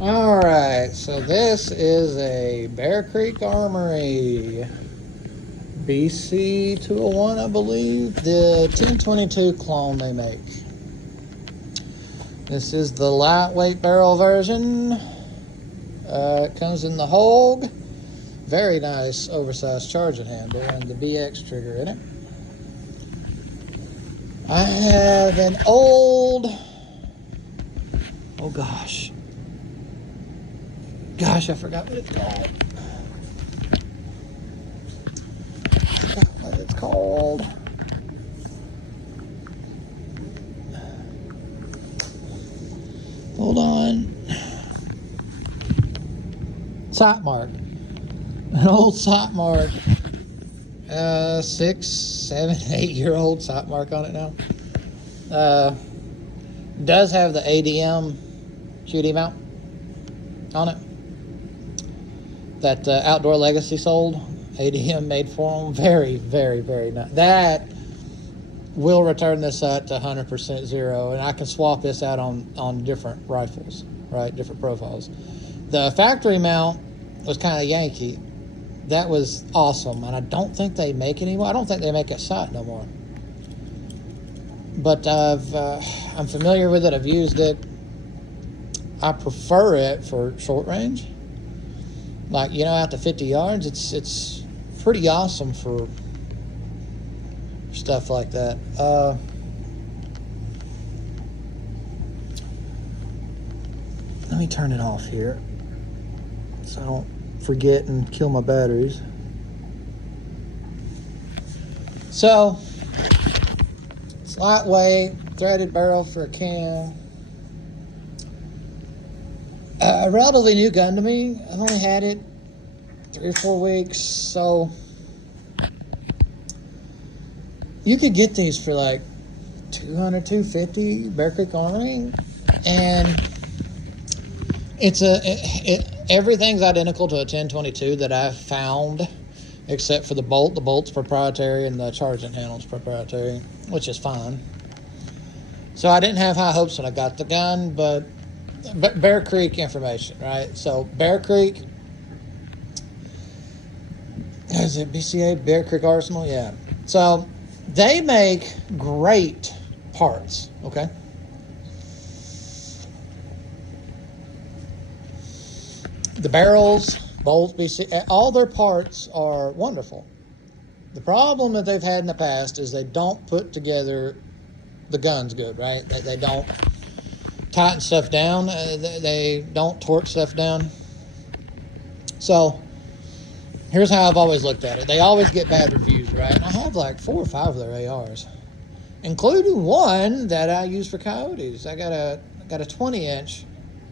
All right, so this is a Bear Creek Armory BC 201, I believe, the 1022 clone they make. This is the lightweight barrel version. It comes in the Hogue. Very nice oversized charging handle and the BX trigger in it. I have an old, oh gosh, I forgot what it's called. Hold on. Sight mark. An old sight mark. 6, 7, 8-year-old sight mark on it now. Does have the ADM shooting mount on it that Outdoor Legacy sold. ADM made for them. Very, very, very nice. That will return this sight to 100% zero, and I can swap this out on different rifles, right? Different profiles. The factory mount was kind of Yankee. That was awesome, and I don't think they make it anymore. I don't think they make that sight no more. But I'm familiar with it. I've used it. I prefer it for short range. Like, out to 50 yards, it's pretty awesome for stuff like that. Let me turn it off here so I don't forget and kill my batteries. So, it's lightweight, threaded barrel for a cam. A relatively new gun to me. I've only had it 3 or 4 weeks, so you could get these for like $200, $250, Bear Creek Armory, and everything's identical to a 1022 that I've found, except for the bolt. The bolt's proprietary and the charging handle's proprietary, which is fine. So I didn't have high hopes when I got the gun, but Bear Creek information, right? So Bear Creek, is it BCA, Bear Creek Arsenal? Yeah. So they make great parts, okay? The barrels, bolts, BCA, all their parts are wonderful. The problem that they've had in the past is they don't put together the guns good, right? They don't tighten stuff down. They don't torque stuff down. So here's how I've always looked at it. They always get bad reviews, right? And I have like 4 or 5 of their ARs, including one that I use for coyotes. I got a 20-inch.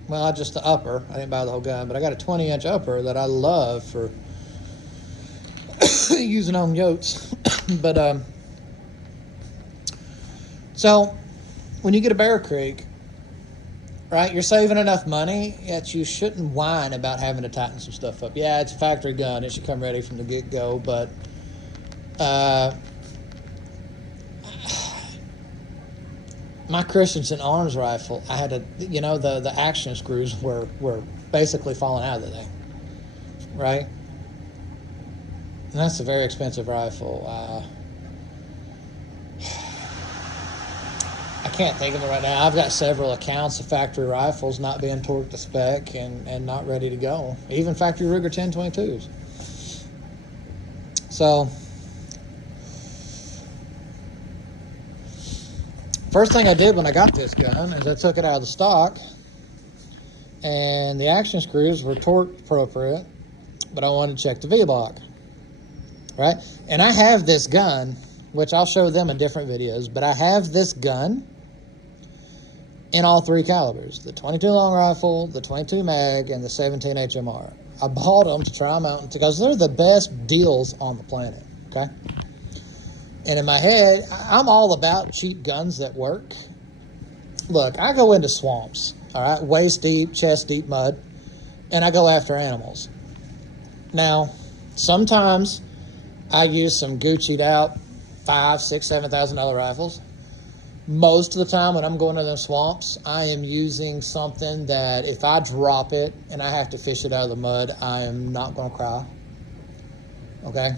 Well, just the upper. I didn't buy the whole gun, but I got a 20-inch upper that I love for using on yotes. But so when you get a Bear Creek, right, you're saving enough money that you shouldn't whine about having to tighten some stuff up. Yeah, it's a factory gun. It should come ready from the get-go, but my Christensen arms rifle, I had to, the action screws were basically falling out of the thing, right? And that's a very expensive rifle. I can't think of it right now. I've got several accounts of factory rifles not being torqued to spec and not ready to go. Even factory Ruger 1022s. So first thing I did when I got this gun is I took it out of the stock, and the action screws were torqued appropriate, but I wanted to check the V-block, right? And I have this gun, which I'll show them in different videos, but I have this gun in all 3 calibers, the 22 long rifle, the 22 mag, and the 17 HMR. I bought them to try them out because they're the best deals on the planet, okay? And in my head, I'm all about cheap guns that work. Look, I go into swamps, all right, waist deep, chest deep mud, and I go after animals. Now, sometimes I use some Gucci'd out $5,000, $6,000, $7,000 rifles. Most of the time when I'm going to the swamps, I am using something that if I drop it and I have to fish it out of the mud, I am not going to cry. Okay?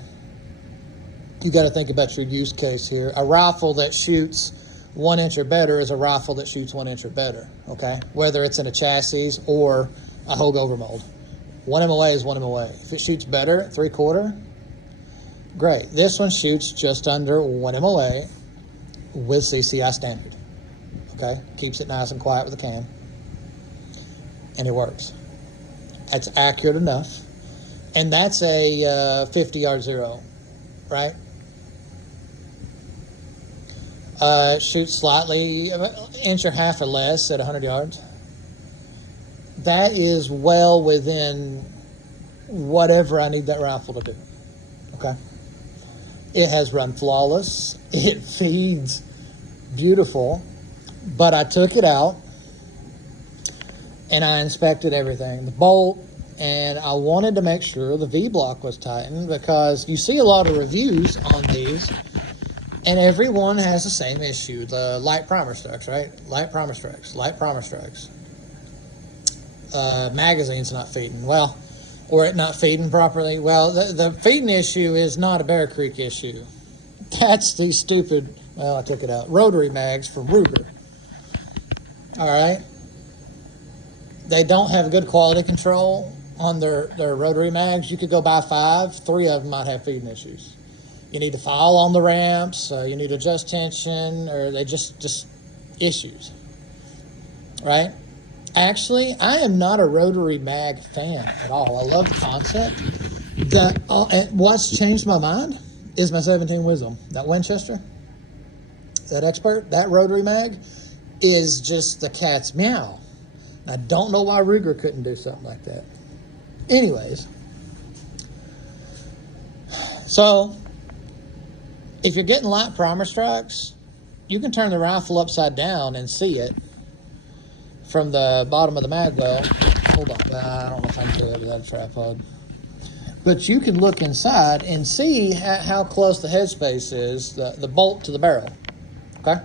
You got to think about your use case here. A rifle that shoots 1 inch or better is a rifle that shoots 1 inch or better. Okay? Whether it's in a chassis or a Hogue overmold. 1 MOA is 1 MOA. If it shoots better at 3/4, great. This one shoots just under 1 MOA with CCI standard. Okay? Keeps it nice and quiet with the cam. And it works. It's accurate enough. And that's a 50-yard zero, right? Shoots slightly, an inch or half or less at 100 yards. That is well within whatever I need that rifle to do. Okay? It has run flawless. It feeds beautiful. But I took it out and I inspected everything. The bolt, and I wanted to make sure the V-block was tightened, because you see a lot of reviews on these and everyone has the same issue. The light primer strikes, right? Light primer strikes. Magazine's not feeding. Well, or it not feeding properly. Well, the feeding issue is not a Bear Creek issue. That's the stupid, well, I took it out, rotary mags from Ruger. All right? They don't have good quality control on their rotary mags. You could go buy 5, 3 of them might have feeding issues. You need to file on the ramps, you need to adjust tension, or they just issues, right? Actually, I am not a rotary mag fan at all. I love the concept. What's changed my mind is my 17 Wisdom. That Winchester, that Expert, that rotary mag is just the cat's meow. I don't know why Ruger couldn't do something like that. Anyways, so if you're getting light primer strikes, you can turn the rifle upside down and see it from the bottom of the mag well. Hold on, I don't know if I can do that without a tripod. But you can look inside and see how close the headspace is, the bolt to the barrel, okay?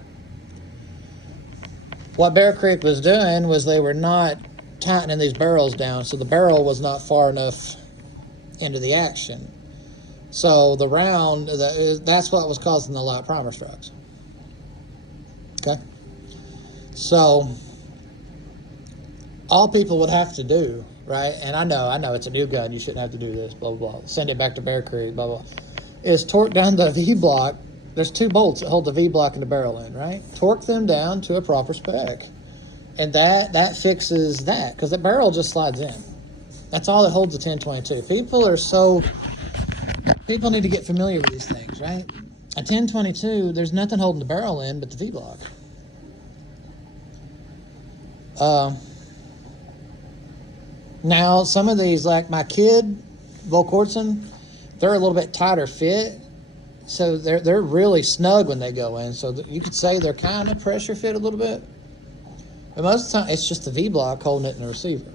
What Bear Creek was doing was they were not tightening these barrels down, so the barrel was not far enough into the action. So the round, that's what was causing the light primer strikes. Okay? So all people would have to do, right, and I know it's a new gun, you shouldn't have to do this, blah, blah, blah, send it back to Bear Creek, blah, blah, is torque down the V-block. There's 2 bolts that hold the V-block and the barrel in, right? Torque them down to a proper spec. And that fixes that, because the barrel just slides in. That's all that holds the 1022. People need to get familiar with these things, right? A 1022, there's nothing holding the barrel in but the V-block. Now, some of these, like my kid, Volquartsen, they're a little bit tighter fit. So they're really snug when they go in. So you could say they're kind of pressure fit a little bit. But most of the time, it's just the V-block holding it in the receiver.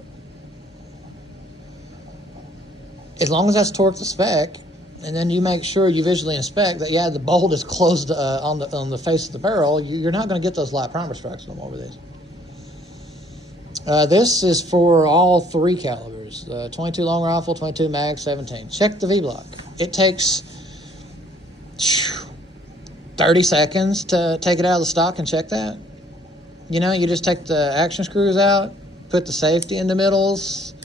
As long as that's torqued to spec, and then you make sure you visually inspect that, yeah, the bolt is closed on the face of the barrel, you're not going to get those light primer strikes no more with these. This is for all 3 calibers. 22 long rifle, 22 mag, 17. Check the V-block. It takes 30 seconds to take it out of the stock and check that. You know, you just take the action screws out, put the safety in the middles,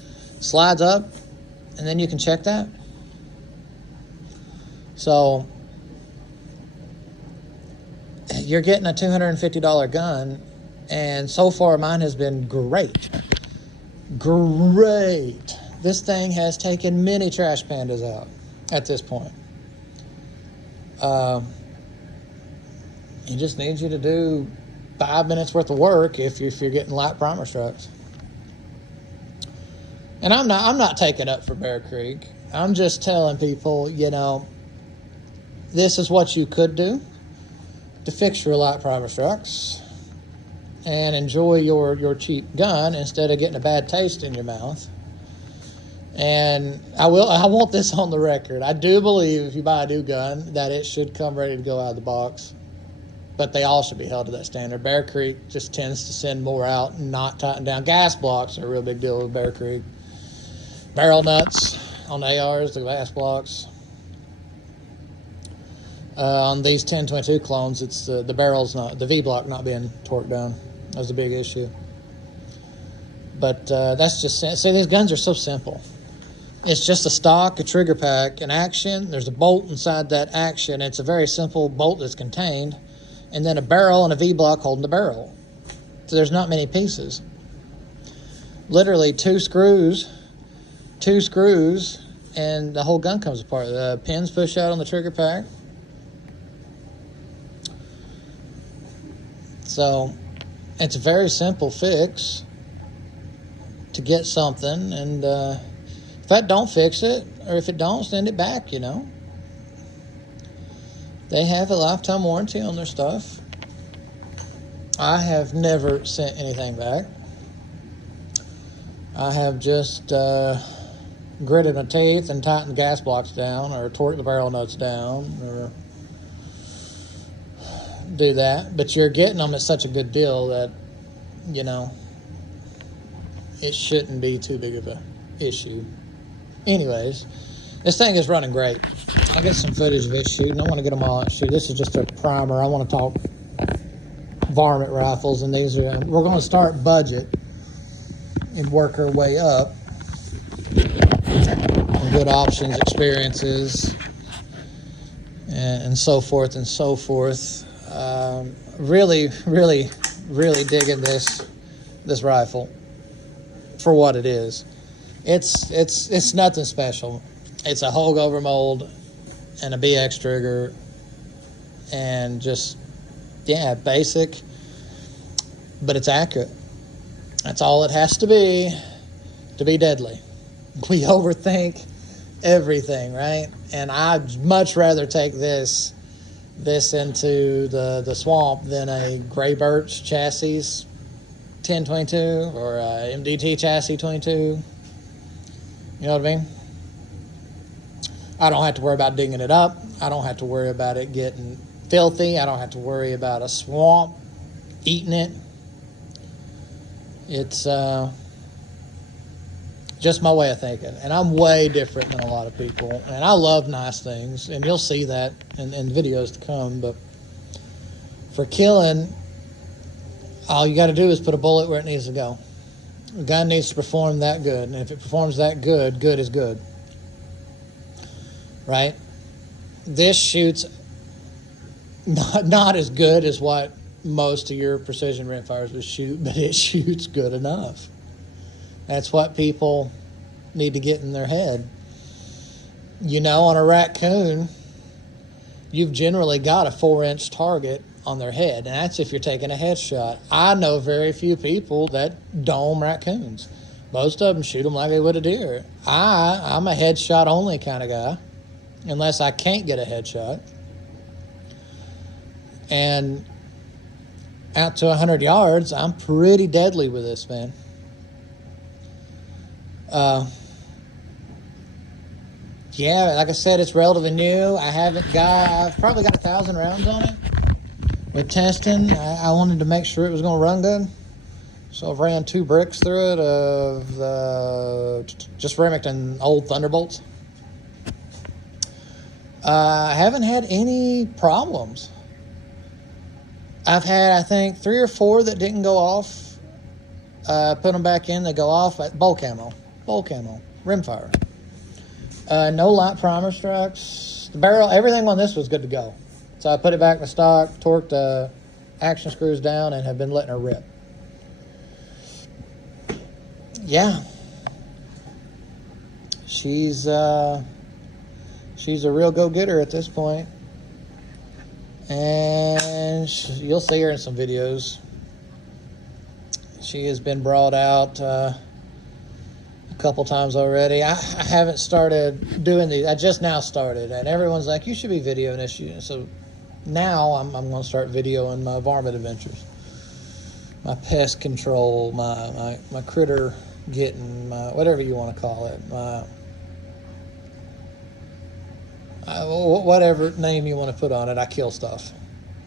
slides up, and then you can check that. So you're getting a $250 gun, and so far mine has been great. Great. This thing has taken many trash pandas out at this point. He just needs you to do 5 minutes worth of work if you're getting light primer strikes. And I'm not taking up for Bear Creek. I'm just telling people, you know, this is what you could do to fix your light primer strikes and enjoy your cheap gun instead of getting a bad taste in your mouth. And I want this on the record. I do believe if you buy a new gun that it should come ready to go out of the box. but they all should be held to that standard. Bear Creek just tends to send more out and not tighten down. Gas blocks are a real big deal with Bear Creek. Barrel nuts on the ARs, the gas blocks. On these 1022 clones, it's the barrel's not, the V block not being torqued down. That's a big issue. But that's just, see, these guns are so simple. It's just a stock, a trigger pack, an action. There's a bolt inside that action. It's a very simple bolt that's contained. And then a barrel and a V block holding the barrel. So there's not many pieces. Literally two screws, and the whole gun comes apart. The pins push out on the trigger pack. So it's a very simple fix to get something, and if that don't fix it, or if it don't, send it back, you know. They have a lifetime warranty on their stuff. I have never sent anything back. I have just gritted my teeth and tightened the gas blocks down, or torqued the barrel nuts down, or do that. But you're getting them at such a good deal that, you know, it shouldn't be too big of a issue. Anyways, this thing is running great. I'll get some footage of it shooting. I want to get them all out shoot. This is just a primer. I want to talk varmint rifles, and these are, we're going to start budget and work our way up. Good options, experiences, and so forth and so forth. Really digging this rifle for what it is. It's nothing special. It's a Hogue over mold and a BX trigger, and just, yeah, basic, but it's accurate. That's all it has to be deadly. We overthink everything, right? And I'd much rather take this into the swamp than a gray birch chassis 1022 or a MDT chassis 22. You know what I mean? I don't have to worry about digging it up. I don't have to worry about it getting filthy. I don't have to worry about a swamp eating it. It's just my way of thinking, and I'm way different than a lot of people, and I love nice things, and you'll see that in videos to come. But for killing, all you got to do is put a bullet where it needs to go. The gun needs to perform that good, and if it performs that good, good is good, right? This shoots not as good as what most of your precision rimfires would shoot, but it shoots good enough. That's what people need to get in their head. You know, on a raccoon, you've generally got a 4-inch target on their head, and that's if you're taking a headshot. I know very few people that dome raccoons. Most of them shoot them like they would a deer. I'm a headshot only kind of guy, unless I can't get a headshot. And out to 100 yards, I'm pretty deadly with this, man. Yeah, like I said, it's relatively new. I've probably got 1,000 rounds on it. With testing, I wanted to make sure it was going to run good. So I've ran 2 bricks through it of just Remington old Thunderbolts. I haven't had any problems. I've had, I think, 3 or 4 that didn't go off. Put them back in, they go off. Bowl camo, rimfire. No light primer strikes. The barrel, everything on this was good to go. So I put it back in the stock, torqued the action screws down, and have been letting her rip. Yeah. She's a real go-getter at this point. And you'll see her in some videos. She has been brought out a couple times already. I haven't started doing these. I just now started, and everyone's like, you should be videoing this. So now I'm going to start videoing my varmint adventures, my pest control, my critter getting, my whatever you want to call it, my whatever name you want to put on it. I kill stuff.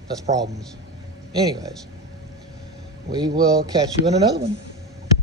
That's problems. Anyways, we will catch you in another one.